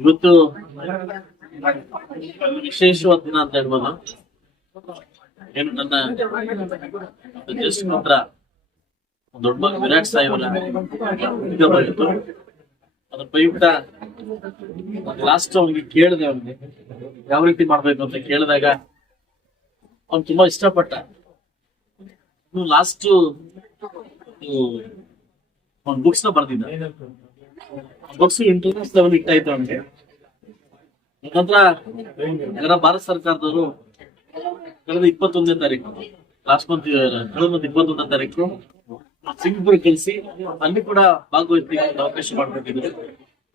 ಇವತ್ತು ವಿಶೇಷವಾದ ದಿನ ಅಂತ ಹೇಳ್ಬೋದು? ಏನು ನನ್ನ ಜಸ್ಟ್ ಮಾತ್ರ ದೊಡ್ಡ ಮಗ ವಿರಾಟ್ ಸಾಹೇಬರ ಈಗ ಬಂದಿತ್ತು. ಅದ್ರ ಪ್ರಯುಕ್ತ ಲಾಸ್ಟ್ ಅವನಿಗೆ ಕೇಳಿದೆ ಅವನಿಗೆ, ಯಾವ ರೀತಿ ಮಾಡ್ಬೇಕು ಅಂತ ಕೇಳಿದಾಗ ಅವ್ನು ತುಂಬಾ ಇಷ್ಟಪಟ್ಟ. ಲಾಸ್ಟ್ ಬುಕ್ಸ್ನ ಬರ್ದಿದ್ದ. ಬುಕ್ಸ್ ಇಂಟರ್ನೆಸ್ ಲೆವೆಲ್ ಇಟ್ಟಾಯ್ತು ಅಂತ ನಂತರ ನಗರ ಭಾರತ ಸರ್ಕಾರದವರು ಕಳೆದ ಇಪ್ಪತ್ತೊಂದನೇ ತಾರೀಕು ಲಾಸ್ಟ್ ಮಂತ್ ಕಳೆದ ಮಂತ್ ಇಪ್ಪತ್ತೊಂದನೇ ತಾರೀಕು ಸಿಂಗಪುರ್ ಕಳಿಸಿ ಅಲ್ಲಿ ಕೂಡ ಭಾಗವಹಿಸಿ ಅವಕಾಶ ಮಾಡ್ಕೊಟ್ಟಿದ್ರು.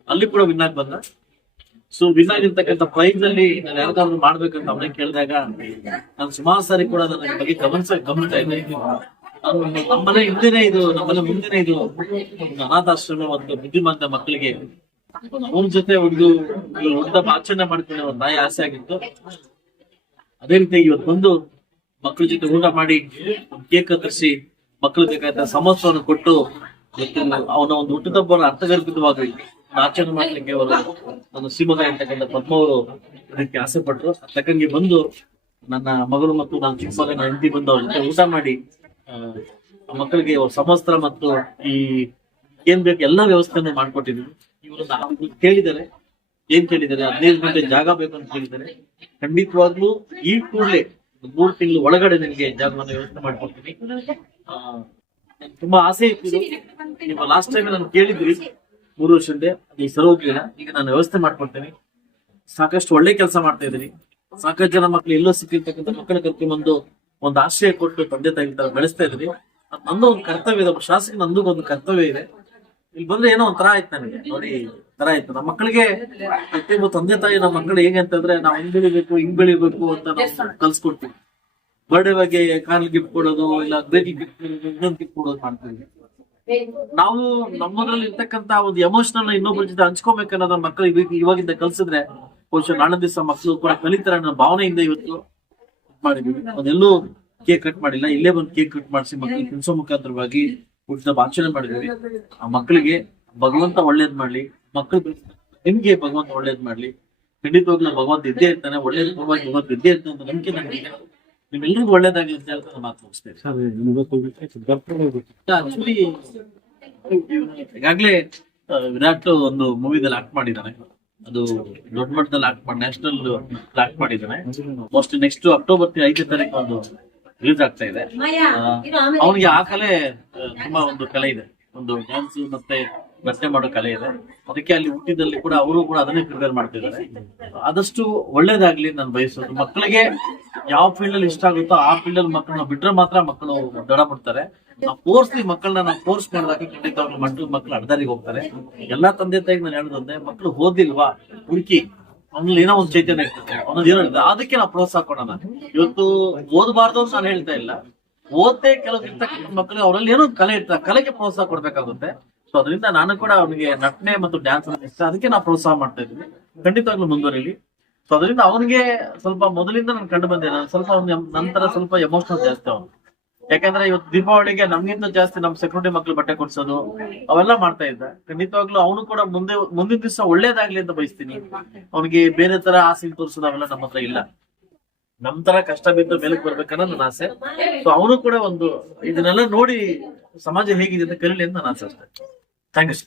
ಅಲ್ಲಿ ಕೂಡ ವಿನ್ ಆಗಿ ಬಂದ. ಸೊ ವಿನ್ ಆಗಿರ್ತಕ್ಕಂಥ ಪ್ರೈಸ್ ಅಲ್ಲಿ ನಾನು ಯಾವ್ದಾದ್ರು ಮಾಡ್ಬೇಕಂತ ಅವನೇ ಕೇಳಿದಾಗ ನಾನು ಸುಮಾರು ಸಾರಿ ಕೂಡ ನನ್ನ ಬಗ್ಗೆ ಗಮನಿಸ, ಗಮನಿಸ್ತಾ ಇದ್ದೀನಿ. ನಮ್ಮನೆ ಹಿಂದಿನ ಇದು ನಮ್ಮನೆ ಮುಂದೆನೆ ಇದು ಅನಾಥಾಶ್ರಮ ಮತ್ತು ಬುದ್ಧಿಮಂತ ಮಕ್ಕಳಿಗೆ ಅವನ ಜೊತೆ ಒಂದು ದೊಡ್ಡ ಆಚರಣೆ ಮಾಡ್ಕೊಂಡು ಒಂದು ನಾಯಿ ಆಸೆ ಆಗಿತ್ತು. ಅದೇ ರೀತಿ ಇವತ್ತು ಬಂದು ಮಕ್ಕಳ ಜೊತೆ ಊಟ ಮಾಡಿ, ಕೇಕ್ ಕತ್ತರಿಸಿ ಮಕ್ಕಳು ಬೇಕಾದ ಸಮಸ್ಯವನ್ನು ಕೊಟ್ಟು ಅವನ ಒಂದು ಹುಟ್ಟುಹಬ್ಬವನ್ನು ಅರ್ಥಗರ್ಭಿತವಾಗಿ ಆಚರಣೆ ಮಾಡ್ಲಿಕ್ಕೆ ಅವರು ನನ್ನ ಸಿಮಗ ಇರ್ತಕ್ಕಂಥ ಪದ್ಮ ಅವರು ಅದಕ್ಕೆ ಆಸೆ ಪಟ್ಟರು. ತಕ್ಕಂಗೆ ಬಂದು ನನ್ನ ಮಗಳು ಮತ್ತು ನನ್ನ ಚಿಕ್ಕ ಮಗನ ಹೆಂಡತಿ ಬಂದು ಅವ್ರ ಜೊತೆ ಊಟ ಮಾಡಿ ಮಕ್ಕಳಿಗೆ ಸಮಸ್ತ್ರ ಮತ್ತು ಈ ಏನ್ ಬೇಕು ಎಲ್ಲಾ ವ್ಯವಸ್ಥೆಯನ್ನು ಮಾಡ್ಕೊಟ್ಟಿದ್ವಿ ಇವರು ಕೇಳಿದ್ದಾರೆ. ಏನ್ ಕೇಳಿದ್ದಾರೆ? ಹದಿನೈದು ಗಂಟೆ ಜಾಗ ಬೇಕು ಅಂತ ಕೇಳಿದ್ದಾರೆ. ಖಂಡಿತವಾಗ್ಲೂ ಈ ಕೂಡಲೇ ಮೂರು ತಿಂಗಳು ಒಳಗಡೆ ನಿಮಗೆ ಜಾಗವನ್ನು ವ್ಯವಸ್ಥೆ ಮಾಡ್ಕೊಡ್ತೀನಿ. ತುಂಬಾ ಆಸೆ ಇತ್ತು. ನಿಮ್ಮ ಲಾಸ್ಟ್ ಟೈಮ್ ನಾನು ಕೇಳಿದ್ರಿ. ಮೂರು ವರ್ಷದಿಂದ ಈ ಸರಿ ಈಗ ನಾನು ವ್ಯವಸ್ಥೆ ಮಾಡ್ಕೊಡ್ತೇನೆ. ಸಾಕಷ್ಟು ಒಳ್ಳೆ ಕೆಲಸ ಮಾಡ್ತಾ ಇದ್ದೀನಿ. ಸಾಕಷ್ಟು ಜನ ಮಕ್ಕಳು ಎಲ್ಲೋ ಸಿಕ್ಕಿರ್ತಕ್ಕಂಥ ಮಕ್ಕಳ ಕರ್ಕೊಂಡ್ಬಂದು ಒಂದು ಆಶ್ರಯ ಕೊಟ್ಟು ತಂದೆ ತಾಯಿ ಬೆಳೆಸ್ತಾ ಇದ್ರಿ ನಂದು ಒಂದು ಕರ್ತವ್ಯ ಇದೆ ಶಾಸಕ ನಂದಗೊಂದು ಕರ್ತವ್ಯ ಇದೆ. ಇಲ್ಲಿ ಬಂದ್ರೆ ಏನೋ ಒಂಥರ ಆಯ್ತು ನನಗೆ. ನೋಡಿ ತರ ಆಯ್ತು. ನಮ್ಮ ಮಕ್ಕಳಿಗೆ ಪ್ರತಿಯೊಬ್ಬ ತಂದೆ ತಾಯಿ ನಮ್ಮ ಮಕ್ಕಳು ಹೇಗೆ ಅಂತಂದ್ರೆ ನಾವು ಹಿಂಗ್ ಬೆಳಿಬೇಕು ಹಿಂಗ್ ಬೆಳಿಬೇಕು ಅಂತ ನಾವು ಕಲ್ಸ್ಕೊಡ್ತೀವಿ. ಬರ್ಡೇ ಬಗ್ಗೆ ಕಾರ್ ಗಿಫ್ಟ್ ಕೊಡೋದು, ಇಲ್ಲ ಬೇಟಿ ಗಿಫ್ಟ್ ಇನ್ನೊಂದು ಗಿಫ್ಟ್ ಕೊಡೋದು ಮಾಡ್ತೀವಿ. ನಾವು ನಮ್ಮದ್ರಲ್ಲಿ ಇರ್ತಕ್ಕಂತ ಒಂದು ಎಮೋಷನಲ್ ಇನ್ನೊಬ್ಬರ ಜೊತೆ ಹಂಚ್ಕೋಬೇಕನ್ನೋದನ್ನ ಮಕ್ಕಳು ಇವಾಗಿಂದ ಕಲ್ಸಿದ್ರೆ, ಬಹುಶಃ ನಾಳೆ ದಿವಸ ಮಕ್ಕಳು ಕೂಡ ಕಲಿತಾರೆ ಅನ್ನೋ ಭಾವನೆಯಿಂದ ಇವತ್ತು ಮಾಡಿದೀವಿ. ಅದೆಲ್ಲೂ ಕೇಕ್ ಕಟ್ ಮಾಡಿಲ್ಲ. ಇಲ್ಲೇ ಬಂದು ಕೇಕ್ ಕಟ್ ಮಾಡಿಸಿ ಮಕ್ಕಳಿಗೆ ತಿನ್ಸೋ ಮುಖಾಂತರವಾಗಿ ಹುಟ್ಟಿದ ಆಚರಣೆ ಮಾಡಿದ್ವಿ. ಆ ಮಕ್ಕಳಿಗೆ ಭಗವಂತ ಒಳ್ಳೇದ್ ಮಾಡ್ಲಿ. ಮಕ್ಕಳು ನಿಮ್ಗೆ ಭಗವಂತ ಒಳ್ಳೇದ್ ಮಾಡ್ಲಿ. ಖಂಡಿತವಾಗ್ಲೂ ಭಗವಂತ ಇದ್ದೇ ಇರ್ತಾನೆ. ಒಳ್ಳೇದ್ ಪರವಾಗಿ ಭಗವಂತ ಇದ್ದೇ ಇರ್ತಾನೆ ಅಂತ ನಂಬಿಕೆ ನನಗೆ ನಿಮ್ಮೆಲ್ಲರಿಗೂ ಒಳ್ಳೇದಾಗ್ಲಿ ಅಂತ ಹೇಳ್ತಾ ನಾನು ಮಾತು ಮುಗಿಸ್ತೇವೆ ಈಗಾಗ್ಲೇ ವಿರಾಟ್ ಒಂದು ಮೂವಿದಲ್ಲಿ ಆಕ್ಟ್ ಮಾಡಿದ್ದಾನೆ. ಅದು ದೊಡ್ಡ ಮಟ್ಟದಲ್ಲಿ ಆಕ್ಟ್ ಮಾಡಿ ನ್ಯಾಷನಲ್ ಆಕ್ಟ್ ಮಾಡಿದ್ದಾನೆ. ಮೋಸ್ಟ್ ನೆಕ್ಸ್ಟ್ ಅಕ್ಟೋಬರ್ ಐದನೇ ತಾರೀಕು ಒಂದು ರಿಲೀಸ್ ಆಗ್ತಾ ಇದೆ. ಅವನಿಗೆ ಆ ಕಲೆ ತುಂಬಾ ಒಂದು ಕಲೆ ಇದೆ. ಒಂದು ಡ್ಯಾನ್ಸ್ ಮತ್ತೆ ನೃತ್ಯ ಮಾಡೋ ಕಲೆ ಇದೆ. ಅದಕ್ಕೆ ಅಲ್ಲಿ ಹುಟ್ಟಿದಲ್ಲಿ ಕೂಡ ಅವರು ಕೂಡ ಅದನ್ನೇ ಪ್ರಿಪೇರ್ ಮಾಡ್ತಿದ್ದಾರೆ. ಆದಷ್ಟು ಒಳ್ಳೇದಾಗ್ಲಿ ನಾನು ಬಯಸೋದು. ಮಕ್ಕಳಿಗೆ ಯಾವ ಫೀಲ್ಡ್ ಅಲ್ಲಿ ಇಷ್ಟ ಆಗುತ್ತೋ ಆ ಫೀಲ್ಡ್ ಅಲ್ಲಿ ಮಕ್ಕಳನ್ನ ಬಿಟ್ರೆ ಮಾತ್ರ ಮಕ್ಕಳು ದಡ ಪಡ್ತಾರೆ. ನಾವು ಫೋರ್ಸ್ಲಿ ಮಕ್ಕಳನ್ನ ನಾವು ಫೋರ್ಸ್ ಮಾಡಿದಾಗ ಖಂಡಿತವಾಗ್ಲೂ ಮಕ್ಕಳು ಮಕ್ಕಳು ಅಡ್ದಾರಿಗೆ ಹೋಗ್ತಾರೆ. ಎಲ್ಲಾ ತಂದೆ ತಾಯಿಗೆ ನಾನು ಹೇಳೋದಂದ್ರೆ ಮಕ್ಕಳು ಓದಿಲ್ವಾ? ಹುಡುಕಿ. ಅವ್ನಲ್ಲಿ ಏನೋ ಒಂದು ಚೈತನ್ಯ ಇರ್ತದೆ. ಅನ್ನೋದು ಏನೋ ಇರ್ತದೆ. ಅದಕ್ಕೆ ನಾವು ಪ್ರೋತ್ಸಾಹ ಕೊಡೋಣ. ಇವತ್ತು ಓದಬಾರ್ದು ಅಂತ ನಾನು ಹೇಳ್ತಾ ಇಲ್ಲ. ಓದ್ತೆ ಕೆಲವು ಇರ್ತಕ್ಕಂಥ ಮಕ್ಕಳು ಅವರಲ್ಲಿ ಏನೋ ಕಲೆ ಇರ್ತದೆ. ಆ ಕಲೆಗೆ ಪ್ರೋತ್ಸಾಹ ಕೊಡ್ಬೇಕಾಗುತ್ತೆ. ಸೊ ಅದರಿಂದ ನಾನು ಕೂಡ ಅವನಿಗೆ ನಟನೆ ಮತ್ತು ಡ್ಯಾನ್ಸ್ ಇಷ್ಟ. ಅದಕ್ಕೆ ನಾವು ಪ್ರೋತ್ಸಾಹ ಮಾಡ್ತಾ ಇದ್ದೀನಿ ಖಂಡಿತವಾಗ್ಲೂ ಮುಂದುವರಿಲಿ. ಸೊ ಅದರಿಂದ ಅವನಿಗೆ ಸ್ವಲ್ಪ ಮೊದಲಿಂದ ನಾನು ಕಂಡು ಬಂದೆ. ನಾನು ಸ್ವಲ್ಪ ನಂತರ ಸ್ವಲ್ಪ ಎಮೋಷನಲ್ ಜಾಸ್ತಿ ಅವನು. ಯಾಕಂದ್ರೆ ಇವತ್ತು ದೀಪಾವಳಿಗೆ ನಮ್ಗಿಂತ ಜಾಸ್ತಿ ನಮ್ ಸೆಕ್ಯೂರಿಟಿ ಮಕ್ಳು ಬಟ್ಟೆ ಕೊಡ್ಸೋದು ಅವೆಲ್ಲ ಮಾಡ್ತಾ ಇದ್ದ. ಖಂಡಿತವಾಗ್ಲೂ ಅವನು ಕೂಡ ಮುಂದೆ, ಮುಂದಿನ ದಿವಸ ಒಳ್ಳೇದಾಗ್ಲಿ ಅಂತ ಬಯಸ್ತೀನಿ. ಅವನಿಗೆ ಬೇರೆ ತರ ಆಸೆ ತೋರಿಸೋದು ಅವೆಲ್ಲ ನಮ್ಮ ಹತ್ರ ಇಲ್ಲ. ನಮ್ ತರ ಕಷ್ಟ ಬಿದ್ದು ಮೇಲಕ್ಕೆ ಬರ್ಬೇಕನ್ನೋ ನನ್ನ ಆಸೆ. ಸೊ ಅವನು ಕೂಡ ಒಂದು ಇದನ್ನೆಲ್ಲ ನೋಡಿ ಸಮಾಜ ಹೇಗಿದೆ ಅಂತ ಕಲೀಲಿ ಅಂತ ನನ್ನ ಆಸೆ ಅಷ್ಟೇ. Thank you